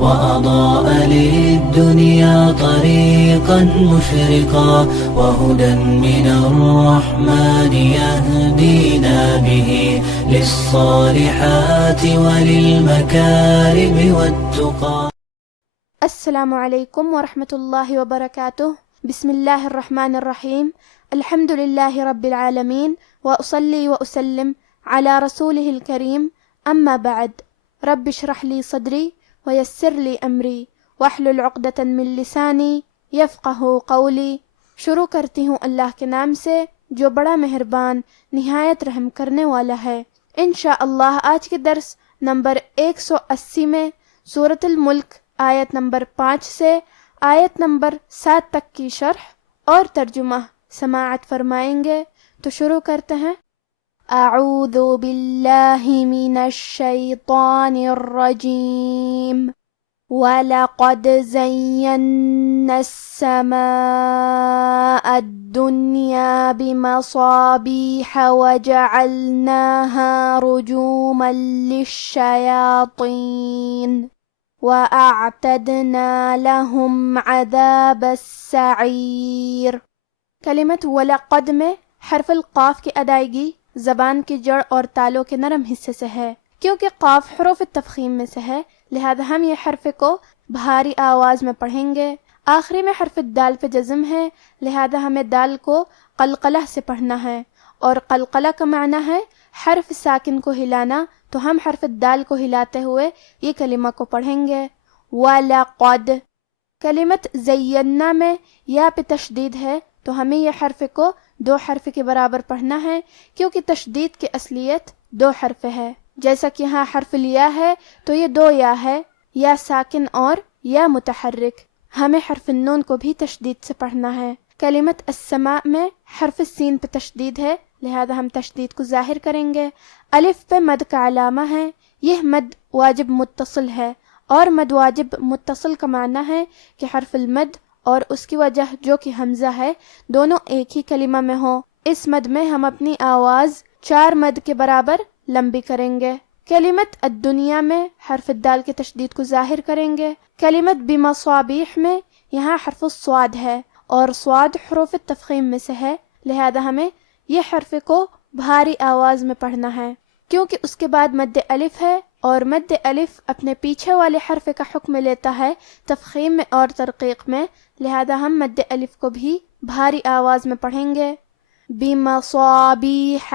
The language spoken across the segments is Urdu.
وأضاء للدنيا طريقا مشرقا وهدى من الرحمن يهدينا به للصالحات وللمكارم والتقى. السلام علیکم ورحمۃ اللہ وبرکاتہ. بسم اللہ الرحمن الرحیم. الحمد للہ رب العالمین وأصلی وأسلم علی رسولہ الکریم. اما بعد. رب اشرح لی صدری ویسر لی امری واحلل عقدۃ من لسانی یفقہوا قولی. شروع کرتی ہوں اللہ کے نام سے جو بڑا مہربان نہایت رحم کرنے والا ہے. انشاءاللہ آج کے درس نمبر 180 میں سورۃ الملک آیت نمبر 5 سے آیت نمبر 7 تک کی شرح اور ترجمہ سماعت فرمائیں گے. تو شروع کرتے ہیں. اعوذ باللہ من الشیطان الرجیم. وَلَقَدْ زَيَّنَّا السَّمَاءَ الدُّنْيَا بِمَصَابِيحَ وَجَعَلْنَاهَا رُجُومًا لِلشَّيَاطِينِ وَأَعْتَدْنَا لَهُمْ عَذَابَ السَّعِيرِ. کلمت وَلَقَدْ میں حرف القاف کی ادائیگی زبان کی جڑ اور تالوں کے نرم حصے سے ہے. کیونکہ قاف حروف تفخیم میں سے ہے لہذا ہم یہ حرف کو بھاری آواز میں پڑھیں گے. آخری میں حرف دال پہ جزم ہے لہذا ہمیں دال کو قلقلہ سے پڑھنا ہے اور قلقلہ کا معنی ہے حرف ساکن کو ہلانا. تو ہم حرف دال کو ہلاتے ہوئے یہ کلمہ کو پڑھیں گے. وَلَقَدْ. کلمت زینا میں یا پہ تشدید ہے تو ہمیں یہ حرف کو 2 حرف کے برابر پڑھنا ہے کیونکہ تشدید کی اصلیت 2 حرف ہے. جیسا کہ یہاں حرف لیا ہے تو یہ 2 یا ہے، یا ساکن اور یا متحرک. ہمیں حرف نون کو بھی تشدید سے پڑھنا ہے. کلمت السماء میں حرف سین پہ تشدید ہے لہذا ہم تشدید کو ظاہر کریں گے. الف پہ مد کا علامہ ہے. یہ مد واجب متصل ہے اور مد واجب متصل کا معنی ہے کہ حرف المد اور اس کی وجہ جو کہ حمزہ ہے دونوں ایک ہی کلمہ میں ہوں. اس مد میں ہم اپنی آواز 4 مد کے برابر لمبی کریں گے. کلمت الدنیا میں حرف دال کے تشدید کو ظاہر کریں گے. کلمت بمصابیح میں یہاں حرف الصاد ہے اور صاد حروف تفخیم میں سے ہے لہذا ہمیں یہ حرف کو بھاری آواز میں پڑھنا ہے کیونکہ اس کے بعد مد الف ہے اور مد الف اپنے پیچھے والے حرف کا حکم لیتا ہے تفخیم میں اور ترقیق میں لہذا ہم مد الف کو بھی بھاری آواز میں پڑھیں گے. بمصابیح.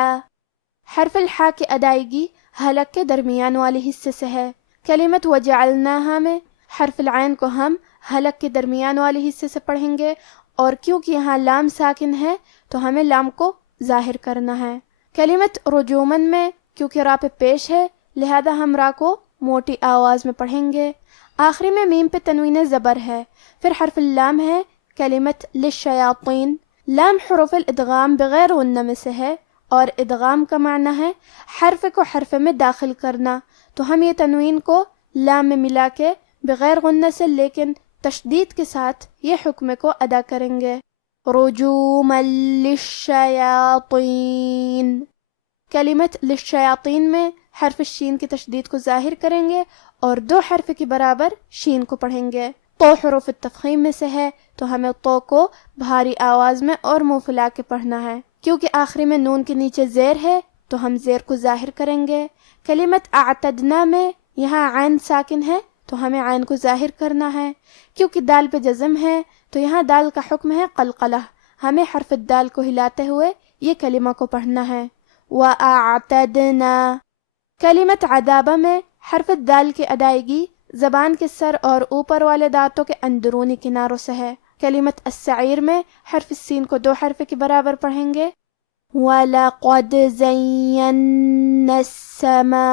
حرف الحا کی ادائیگی حلق کے درمیان والے حصے سے ہے. کلمت وجعلناها میں حرف العین کو ہم حلق کے درمیان والے حصے سے پڑھیں گے اور کیونکہ یہاں لام ساکن ہے تو ہمیں لام کو ظاہر کرنا ہے. کلمت رجومن میں کیونکہ را پہ پیش ہے لہذا ہم را کو موٹی آواز میں پڑھیں گے. آخری میں میم پہ تنوین زبر ہے. پھر حرف اللام ہے. کلمت للشیاطین. لام حروف الادغام بغیر غنہ میں سے ہے اور ادغام کا معنی ہے حرف کو حرف میں داخل کرنا. تو ہم یہ تنوین کو لام میں ملا کے بغیر غنہ سے لیکن تشدید کے ساتھ یہ حکم کو ادا کریں گے. رجوما للشیاطین. کلمت للشیاطین میں حرف شین کی تشدید کو ظاہر کریں گے اور 2 حرف کے برابر شین کو پڑھیں گے. تو حروف التفخیم میں سے ہے تو ہمیں تو کو بھاری آواز میں اور منہ پھلا کے پڑھنا ہے. کیونکہ آخری میں نون کے نیچے زیر ہے تو ہم زیر کو ظاہر کریں گے. کلمت اعتدنا میں یہاں عین ساکن ہے تو ہمیں عین کو ظاہر کرنا ہے. کیونکہ دال پہ جزم ہے تو یہاں دال کا حکم ہے قلقلہ. ہمیں حرف الدال کو ہلاتے ہوئے یہ کلمہ کو پڑھنا ہے. وَأَعْتَدْنَا. کلمت عذابہ میں حرف الدال کی ادائیگی زبان کے سر اور اوپر والے دانتوں کے اندرونی کناروں سے ہے. کلمت السعیر میں حرف السین کو 2 حرف کے برابر پڑھیں گے. وَلَقَدْ زَيَّنَّا السَّمَاءَ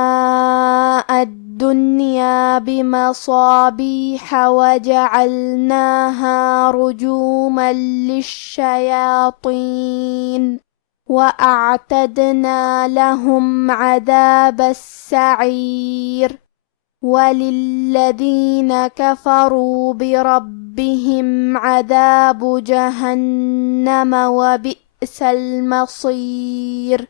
الدُّنْيَا بِمَصَابِيحَ وَجَعَلْنَاهَا رُجُومًا لِلشَّيَاطِينِ وَأَعْتَدْنَا لَهُمْ عَذَابَ السَّعِيرِ. وَلِلَّذِينَ كَفَرُوا بِرَبِّهِمْ عَذَابُ جَهَنَّمَ وَبِئْسَ الْمَصِيرِ.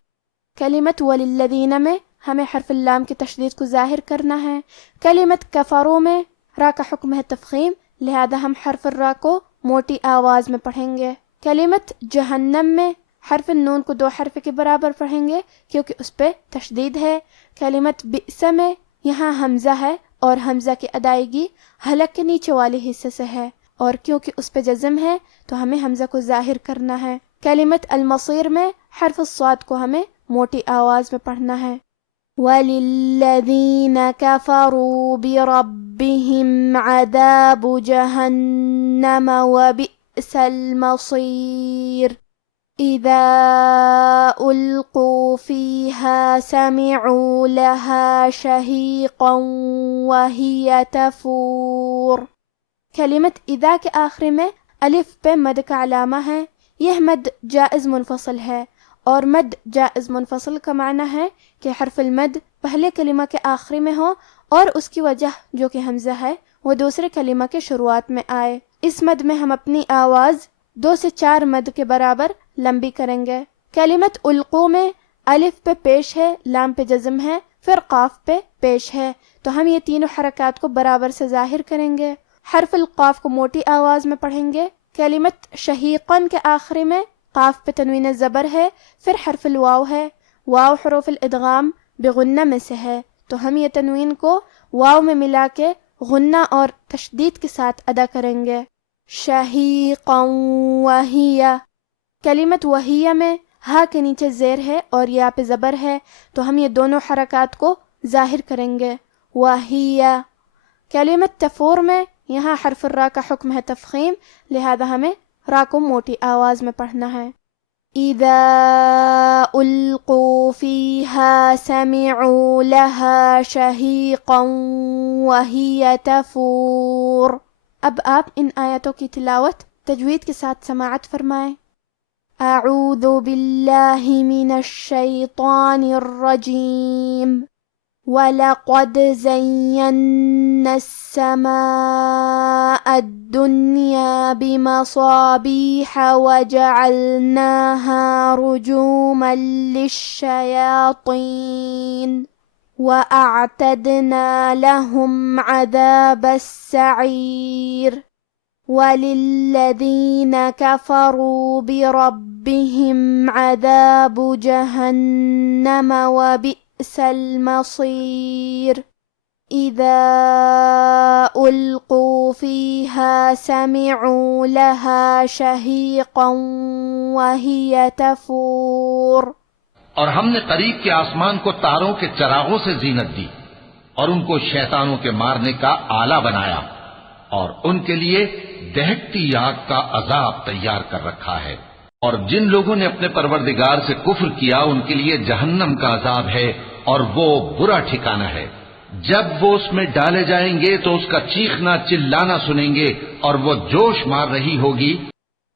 کلمت وَلِلَّذِينَ میں ہمیں حرف اللام کی تشدید کو ظاہر کرنا ہے. کلمت کفروا میں را کا حکم ہے تفخیم، لہذا ہم حرف الرا کو موٹی آواز میں پڑھیں گے۔ کلمت جہنم میں حرف نون کو 2 حرف کے برابر پڑھیں گے کیونکہ اس پہ تشدید ہے۔ کلمت بئس میں یہاں حمزہ ہے اور حمزہ کی ادائیگی حلق کے نیچے والے حصے سے ہے، اور کیونکہ اس پہ جزم ہے تو ہمیں حمزہ کو ظاہر کرنا ہے۔ کلمت المصیر میں حرف الصاد کو ہمیں موٹی آواز میں پڑھنا ہے۔ وَلِلَّذِينَ كَفَرُوا بِرَبِّهِمْ عَذَابُ جَهَنَّمَ وَبِئْسَ الْمَصِيرُ إِذَا أُلْقُوا فِيهَا سَمِعُوا لَهَا شَهِيقًا وَهِيَ تَفُورُ۔ کلمت اذا کے آخری میں الف پہ مد کا علامہ ہے۔ یہ مد جائز منفصل ہے، اور مد جائز منفصل کا معنی ہے کہ حرف المد پہلے کلمہ کے آخری میں ہو اور اس کی وجہ جو کہ حمزہ ہے وہ دوسرے کلمہ کے شروعات میں آئے۔ اس مد میں ہم اپنی آواز 2 سے 4 مد کے برابر لمبی کریں گے۔ کلمت القو میں الف پہ پیش ہے، لام پہ جزم ہے، پھر قاف پہ پیش ہے، تو ہم یہ تینوں حرکات کو برابر سے ظاہر کریں گے۔ حرف القاف کو موٹی آواز میں پڑھیں گے۔ کلمت شہیقن کے آخری میں قاف پہ تنوین زبر ہے، پھر حرف الواو ہے۔ واو حروف الادغام بغنہ میں سے ہے، تو ہم یہ تنوین کو واو میں ملا کے غنہ اور تشدید کے ساتھ ادا کریں گے۔ شہیقا وہیہ، کلمت وہیہ میں ہا کے نیچے زیر ہے اور یا پہ زبر ہے، تو ہم یہ دونوں حرکات کو ظاہر کریں گے۔ وہیہ۔ کلمت تفور میں یہاں حرف الرا کا حکم ہے تفخیم، لہذا ہمیں را کو موٹی آواز میں پڑھنا ہے۔ اذا القوا فیہا سمعوا لہا شہیقا وہی تفور۔ اب آپ ان آیتوں کی تلاوت تجوید کے ساتھ سماعت فرمائیں۔ اعوذ باللہ من الشیطان الرجیم۔ وَلَقَدْ زَيَّنَّا السَّمَاءَ الدُّنْيَا بِمَصَابِيحَ وَجَعَلْنَاهَا رُجُومًا لِلشَّيَاطِينِ وَأَعْتَدْنَا لَهُمْ عَذَابَ السَّعِيرِ وَلِلَّذِينَ كَفَرُوا بِرَبِّهِمْ عَذَابُ جَهَنَّمَ وَبِئْسَ الْمَصِيرُ إِذَا أُلْقُوا فِيهَا سَمِعُوا لَهَا شَهِيقًا وَهِيَ تَفُورُ۔ اور ہم نے قریب کے آسمان کو تاروں کے چراغوں سے زینت دی اور ان کو شیطانوں کے مارنے کا آلہ بنایا، اور ان کے لیے دہکتی آگ کا عذاب تیار کر رکھا ہے۔ اور جن لوگوں نے اپنے پروردگار سے کفر کیا ان کے لیے جہنم کا عذاب ہے، اور وہ برا ٹھکانہ ہے۔ جب وہ اس میں ڈالے جائیں گے تو اس کا چیخنا چلانا سنیں گے اور وہ جوش مار رہی ہوگی۔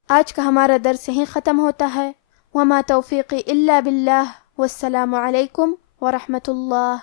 آج کا ہمارا درس یہیں ختم ہوتا ہے۔ وما توفیقی الا باللہ، والسلام علیکم ورحمۃ اللہ۔